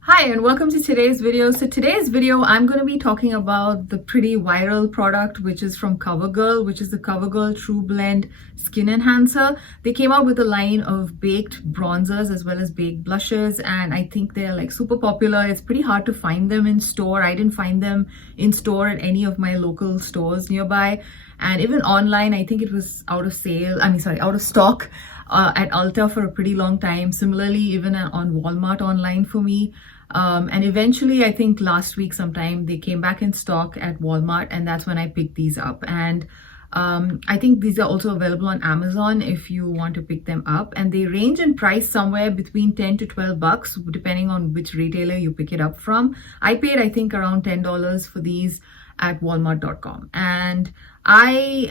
Hi and welcome to today's video. So today's video, I'm going to be talking about the pretty viral product, which is from Covergirl, which is the Covergirl True Blend Skin Enhancer. They came out with a line of baked bronzers as well as baked blushes, and I think they're like super popular. It's pretty hard to find them in store. I didn't find them in store at any of my local stores nearby, and even online, I think it was out of sale. Out of stock. At Ulta for a pretty long time. Similarly, even on Walmart online for me. And eventually, I think last week sometime, they came back in stock at Walmart, and that's when I picked these up. And I think these are also available on Amazon if you want to pick them up. And they range in price somewhere between 10 to 12 bucks, depending on which retailer you pick it up from. I paid, I think, around $10 for these at walmart.com. And I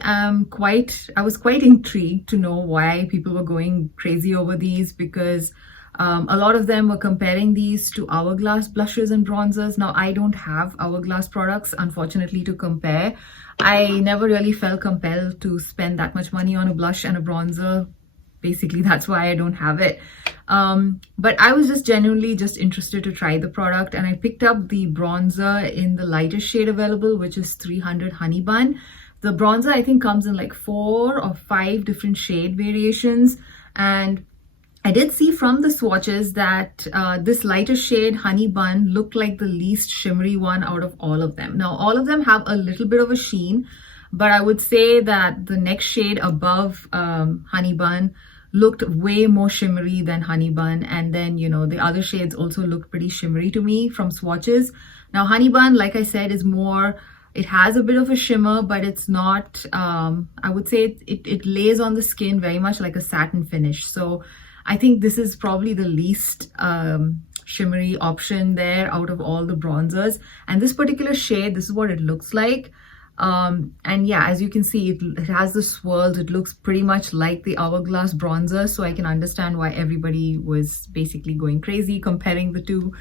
was quite intrigued to know why people were going crazy over these, because a lot of them were comparing these to Hourglass blushes and bronzers. Now, I don't have Hourglass products, unfortunately, to compare. I never really felt compelled to spend that much money on a blush and a bronzer. Basically, that's why I don't have it. But I was just genuinely just interested to try the product, and I picked up the bronzer in the lightest shade available, which is 300 Honey Bun. The bronzer, I think, comes in like 4 or 5 different shade variations, and I did see from the swatches that this lighter shade Honey Bun looked like the least shimmery one out of all of them. Now, all of them have a little bit of a sheen, but I would say that the next shade above Honey Bun looked way more shimmery than Honey Bun. And then, the other shades also looked pretty shimmery to me from swatches. Now, Honey Bun, like I said, is more, it has a bit of a shimmer, but it's not, I would say it lays on the skin very much like a satin finish. So I think this is probably the least shimmery option there out of all the bronzers. And this particular shade, this is what it looks like. And yeah, as you can see, it has the swirls. It looks pretty much like the Hourglass bronzer. So I can understand why everybody was basically going crazy comparing the two.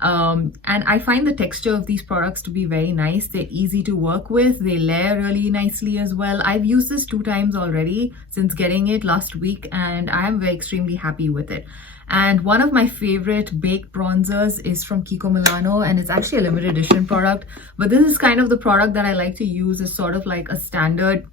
And I find the texture of these products to be very nice. They're easy to work with. They layer really nicely as well. I've used this 2 times already since getting it last week, and I am extremely happy with it. And one of my favorite baked bronzers is from Kiko Milano, and it's actually a limited edition product. But this is kind of the product that I like to use as sort of like a standard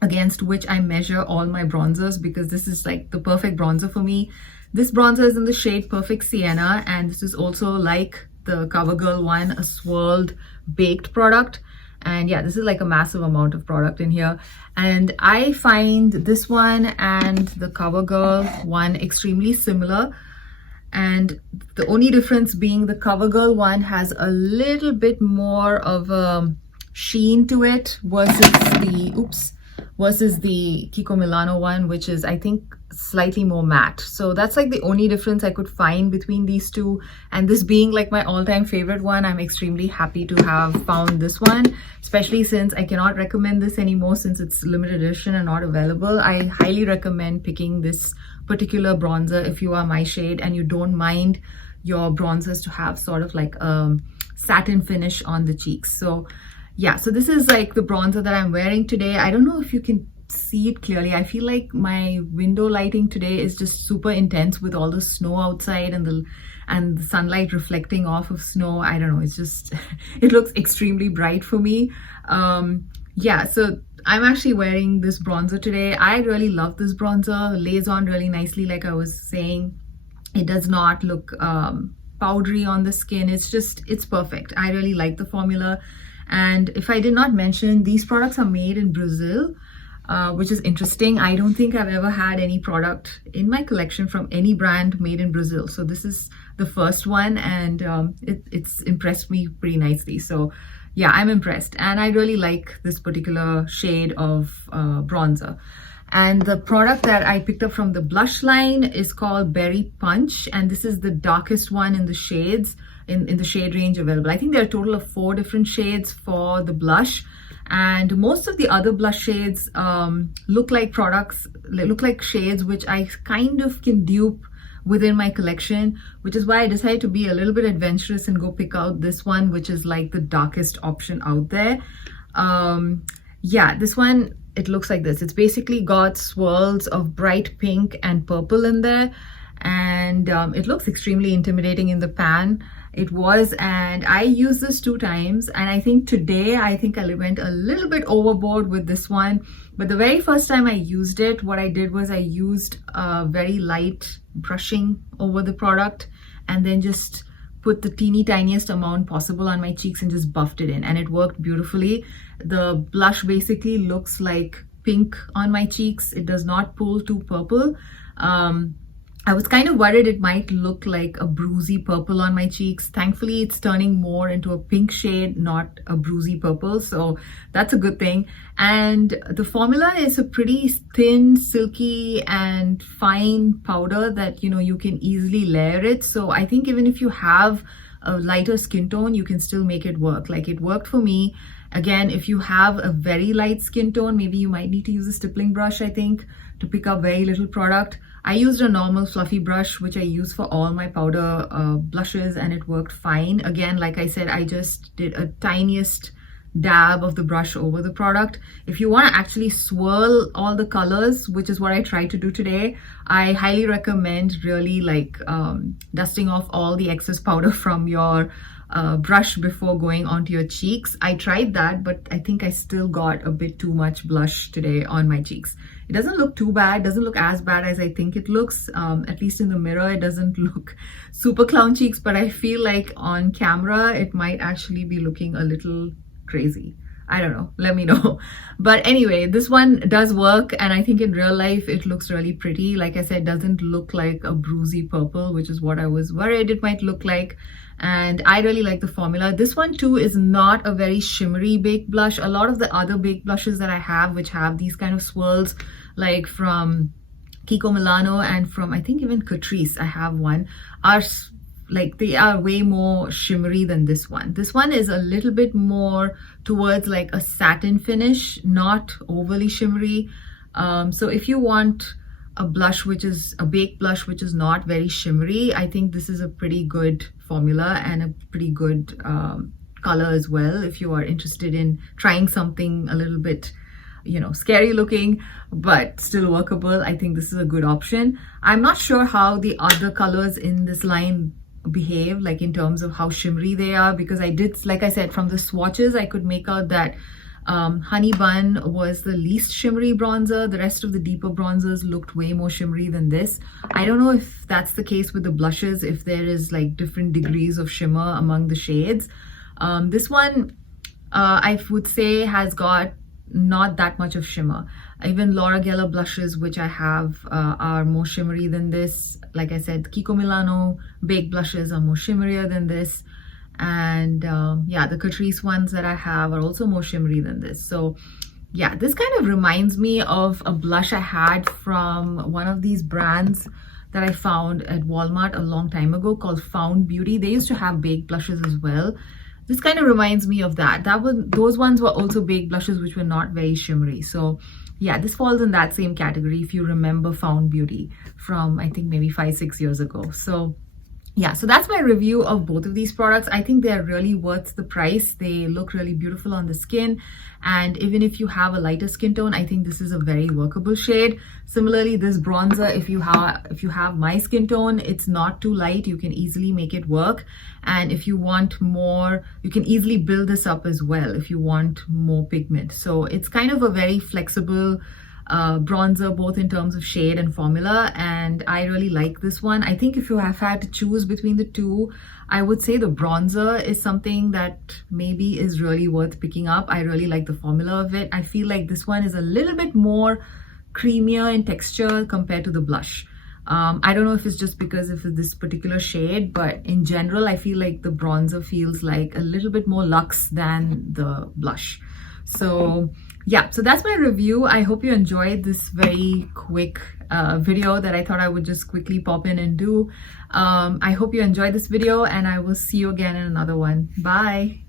against which I measure all my bronzers, because this is like the perfect bronzer for me. This bronzer is in the shade Perfect Sienna, and this is also like the Covergirl one, a swirled baked product. And yeah, this is like a massive amount of product in here. And I find this one and the Covergirl one extremely similar. And the only difference being the Covergirl one has a little bit more of a sheen to it versus the Kiko Milano one, which is, I think, slightly more matte. So that's like the only difference I could find between these two. And this being like my all-time favorite one, I'm extremely happy to have found this one, especially since I cannot recommend this anymore since it's limited edition and not available. I highly recommend picking this particular bronzer if you are my shade and you don't mind your bronzers to have sort of like a satin finish on the cheeks. So yeah, so this is like the bronzer that I'm wearing today. I don't know if you can see it clearly. I feel like my window lighting today is just super intense with all the snow outside and the sunlight reflecting off of snow. I don't know, it's just, it looks extremely bright for me. Yeah, so I'm actually wearing this bronzer today. I really love this bronzer. It lays on really nicely, like I was saying. It does not look powdery on the skin. It's perfect. I really like the formula. And if I did not mention, these products are made in Brazil, which is interesting. I don't think I've ever had any product in my collection from any brand made in Brazil. So this is the first one, and it's impressed me pretty nicely. So yeah, I'm impressed. And I really like this particular shade of bronzer. And the product that I picked up from the blush line is called Berry Punch. And this is the darkest one in the shades, in the shade range available. I think there are a total of 4 different shades for the blush. And most of the other blush shades look like shades which I kind of can dupe within my collection, which is why I decided to be a little bit adventurous and go pick out this one, which is like the darkest option out there. Yeah, this one, it looks like this. It's basically got swirls of bright pink and purple in there. and it looks extremely intimidating in the pan. It was, and I used this 2 times, and I think today I went a little bit overboard with this one. But the very first time I used it, what I did was I used a very light brushing over the product and then just put the teeny tiniest amount possible on my cheeks and just buffed it in, and it worked beautifully. The blush basically looks like pink on my cheeks. It does not pull too purple. I was kind of worried it might look like a bruisey purple on my cheeks. Thankfully, it's turning more into a pink shade, not a bruisey purple. So that's a good thing. And the formula is a pretty thin, silky, and fine powder that, you can easily layer it. So I think even if you have a lighter skin tone, you can still make it work. Like, it worked for me. Again, if you have a very light skin tone, maybe you might need to use a stippling brush, I think, to pick up very little product. I used a normal fluffy brush, which I use for all my powder blushes, and it worked fine. Again, like I said, I just did a tiniest dab of the brush over the product. If you want to actually swirl all the colors, which is what I tried to do today, I highly recommend really dusting off all the excess powder from your brush before going onto your cheeks. I tried that, but I think I still got a bit too much blush today on my cheeks. It doesn't look too bad, doesn't look as bad as I think it looks. At least in the mirror, it doesn't look super clown cheeks, but I feel like on camera, it might actually be looking a little crazy. I don't know, let me know. But anyway, this one does work, and I think in real life it looks really pretty. Like I said, doesn't look like a bruisey purple, which is what I was worried it might look like. And I really like the formula. This one too is not a very shimmery baked blush. A lot of the other baked blushes that I have, which have these kind of swirls, like from Kiko Milano and from, I think, even Catrice, I have one, are like, they are way more shimmery than this one. This one is a little bit more towards like a satin finish, not overly shimmery. So if you want a blush which is a baked blush which is not very shimmery, I think this is a pretty good formula and a pretty good color as well. If you are interested in trying something a little bit, scary looking but still workable, I think this is a good option. I'm not sure how the other colors in this line behave, like in terms of how shimmery they are, because I did, like I said, from the swatches I could make out that Honey Bun was the least shimmery bronzer. The rest of the deeper bronzers looked way more shimmery than this. I don't know if that's the case with the blushes, if there is like different degrees of shimmer among the shades. This one I would say has got not that much of shimmer. Even Laura Geller blushes, which I have, are more shimmery than this. Like I said, Kiko Milano baked blushes are more shimmerier than this. And yeah, the Catrice ones that I have are also more shimmery than this. So yeah, this kind of reminds me of a blush I had from one of these brands that I found at Walmart a long time ago called Found Beauty. They used to have baked blushes as well. This kind of reminds me of that. Those ones were also baked blushes which were not very shimmery. So yeah, this falls in that same category if you remember Found Beauty from, I think, maybe 5-6 years ago. So yeah, so that's my review of both of these products. I think they're really worth the price. They look really beautiful on the skin. And even if you have a lighter skin tone, I think this is a very workable shade. Similarly, this bronzer, if you have my skin tone, it's not too light. You can easily make it work. And if you want more, you can easily build this up as well if you want more pigment. So it's kind of a very flexible bronzer, both in terms of shade and formula, and I really like this one. I think if you have had to choose between the two, I would say the bronzer is something that maybe is really worth picking up. I really like the formula of it. I feel like this one is a little bit more creamier in texture compared to the blush. I don't know if it's just because of this particular shade, but in general, I feel like the bronzer feels like a little bit more luxe than the blush. So yeah, so that's my review. I hope you enjoyed this very quick video that I thought I would just quickly pop in and do. I hope you enjoyed this video, and I will see you again in another one. Bye.